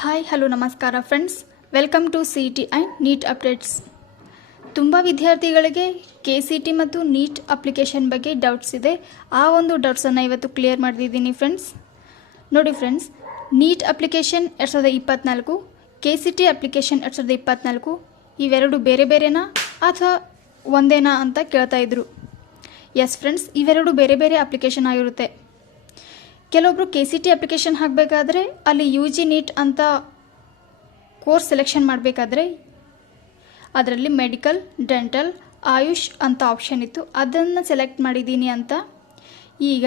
Hi hello ನಮಸ್ಕಾರ friends, welcome to CET and NEET updates. ತುಂಬ ವಿದ್ಯಾರ್ಥಿಗಳಿಗೆ KCT ಮತ್ತು ನೀಟ್ ಅಪ್ಲಿಕೇಶನ್ ಬಗ್ಗೆ ಡೌಟ್ಸ್ ಇದೆ. ಆ ಒಂದು ಡೌಟ್ಸನ್ನು ಇವತ್ತು ಕ್ಲಿಯರ್ ಮಾಡಿದ್ದೀನಿ ಫ್ರೆಂಡ್ಸ್. ನೋಡಿ friends, NEET application 2024, KCT application 2024 ಇವೆರಡು ಬೇರೆ ಬೇರೆನಾ ಅಥವಾ ಒಂದೇನಾ ಅಂತ ಕೇಳ್ತಾ ಇದ್ರು. ಎಸ್ ಫ್ರೆಂಡ್ಸ್, ಇವೆರಡು ಬೇರೆ ಬೇರೆ ಅಪ್ಲಿಕೇಶನ್ ಆಗಿರುತ್ತೆ. ಕೆಲವೊಬ್ಬರು KCT ಅಪ್ಲಿಕೇಶನ್ ಹಾಕಬೇಕಾದ್ರೆ ಅಲ್ಲಿ UG ನೀಟ್ ಅಂತ ಕೋರ್ಸ್ ಸೆಲೆಕ್ಷನ್ ಮಾಡಬೇಕಾದ್ರೆ ಅದರಲ್ಲಿ ಮೆಡಿಕಲ್, ಡೆಂಟಲ್, ಆಯುಷ್ ಅಂತ ಆಪ್ಷನ್ ಇತ್ತು. ಅದನ್ನು ಸೆಲೆಕ್ಟ್ ಮಾಡಿದ್ದೀನಿ ಅಂತ ಈಗ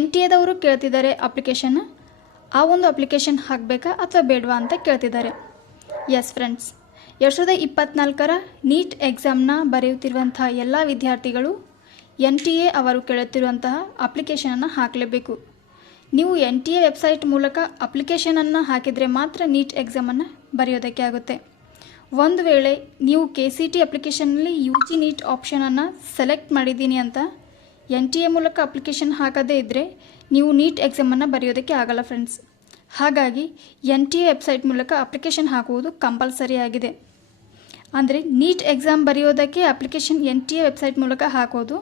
NTA ಕೇಳ್ತಿದ್ದಾರೆ ಅಪ್ಲಿಕೇಶನ್. ಆ ಒಂದು ಅಪ್ಲಿಕೇಶನ್ ಹಾಕಬೇಕಾ ಅಥವಾ ಬೇಡವಾ ಅಂತ ಕೇಳ್ತಿದ್ದಾರೆ. ಎಸ್ ಫ್ರೆಂಡ್ಸ್, 2024 ನೀಟ್ ಎಕ್ಸಾಮ್ನ ಬರೆಯುತ್ತಿರುವಂತಹ ಎಲ್ಲ ವಿದ್ಯಾರ್ಥಿಗಳು NTA ಅವರು ಕೇಳುತ್ತಿರುವಂತಹ ಅಪ್ಲಿಕೇಶನನ್ನು ಹಾಕಲೇಬೇಕು. ನೀವು NTA ವೆಬ್ಸೈಟ್ ಮೂಲಕ ಅಪ್ಲಿಕೇಶನನ್ನು ಹಾಕಿದರೆ ಮಾತ್ರ ನೀಟ್ ಎಕ್ಸಾಮನ್ನು ಬರೆಯೋದಕ್ಕೆ ಆಗುತ್ತೆ. ಒಂದು ವೇಳೆ ನೀವು KCT ಅಪ್ಲಿಕೇಶನ್ನಲ್ಲಿ UG ನೀಟ್ ಆಪ್ಷನನ್ನು ಸೆಲೆಕ್ಟ್ ಮಾಡಿದ್ದೀನಿ ಅಂತ NTA ಮೂಲಕ ಅಪ್ಲಿಕೇಶನ್ ಹಾಕದೇ ಇದ್ದರೆ ನೀವು ನೀಟ್ ಎಕ್ಸಾಮನ್ನು ಬರೆಯೋದಕ್ಕೆ ಆಗಲ್ಲ ಫ್ರೆಂಡ್ಸ್. ಹಾಗಾಗಿ NTA ವೆಬ್ಸೈಟ್ ಮೂಲಕ ಅಪ್ಲಿಕೇಶನ್ ಹಾಕುವುದು ಕಂಪಲ್ಸರಿ ಆಗಿದೆ. ಅಂದರೆ ನೀಟ್ ಎಕ್ಸಾಮ್ ಬರೆಯೋದಕ್ಕೆ ಅಪ್ಲಿಕೇಶನ್ NTA ವೆಬ್ಸೈಟ್ ಮೂಲಕ ಹಾಕೋದು.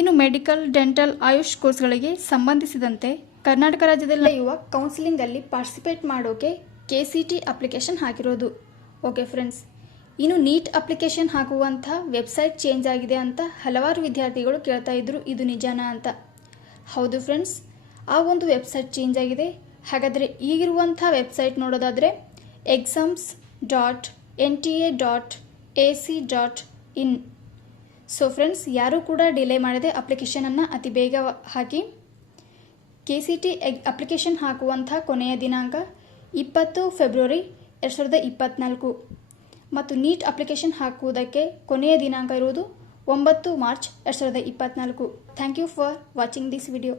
ಇನ್ನು ಮೆಡಿಕಲ್, ಡೆಂಟಲ್, ಆಯುಷ್ ಕೋರ್ಸ್ಗಳಿಗೆ ಸಂಬಂಧಿಸಿದಂತೆ ಕರ್ನಾಟಕ ರಾಜ್ಯದಲ್ಲಿ ಇರುವ ಕೌನ್ಸಿಲಿಂಗಲ್ಲಿ ಪಾರ್ಟಿಸಿಪೇಟ್ ಮಾಡೋಕ್ಕೆ KCT ಅಪ್ಲಿಕೇಶನ್ ಹಾಕಿರೋದು. ಓಕೆ ಫ್ರೆಂಡ್ಸ್, ಇನ್ನು ನೀಟ್ ಅಪ್ಲಿಕೇಶನ್ ಹಾಕುವಂಥ ವೆಬ್ಸೈಟ್ ಚೇಂಜ್ ಆಗಿದೆ ಅಂತ ಹಲವಾರು ವಿದ್ಯಾರ್ಥಿಗಳು ಕೇಳ್ತಾ ಇದ್ರು. ಇದು ನಿಜಾನಾ ಅಂತ? ಹೌದು ಫ್ರೆಂಡ್ಸ್, ಆ ಒಂದು ವೆಬ್ಸೈಟ್ ಚೇಂಜ್ ಆಗಿದೆ. ಹಾಗಾದರೆ ಈಗಿರುವಂಥ ವೆಬ್ಸೈಟ್ ನೋಡೋದಾದರೆ exams.nta.ac.in. ಸೊ ಫ್ರೆಂಡ್ಸ್, ಯಾರೂ ಕೂಡ ಡಿಲೇ ಮಾಡದೆ ಅಪ್ಲಿಕೇಶನನ್ನು ಅತಿ ಬೇಗ ಹಾಕಿ. KCT ಅಪ್ಲಿಕೇಶನ್ ಹಾಕುವಂಥ ಕೊನೆಯ ದಿನಾಂಕ 20 ಫೆಬ್ರವರಿ 2024 ಮತ್ತು ನೀಟ್ ಅಪ್ಲಿಕೇಶನ್ ಹಾಕುವುದಕ್ಕೆ ಕೊನೆಯ ದಿನಾಂಕ ಇರುವುದು 9 March 2024. Thank you for watching this video.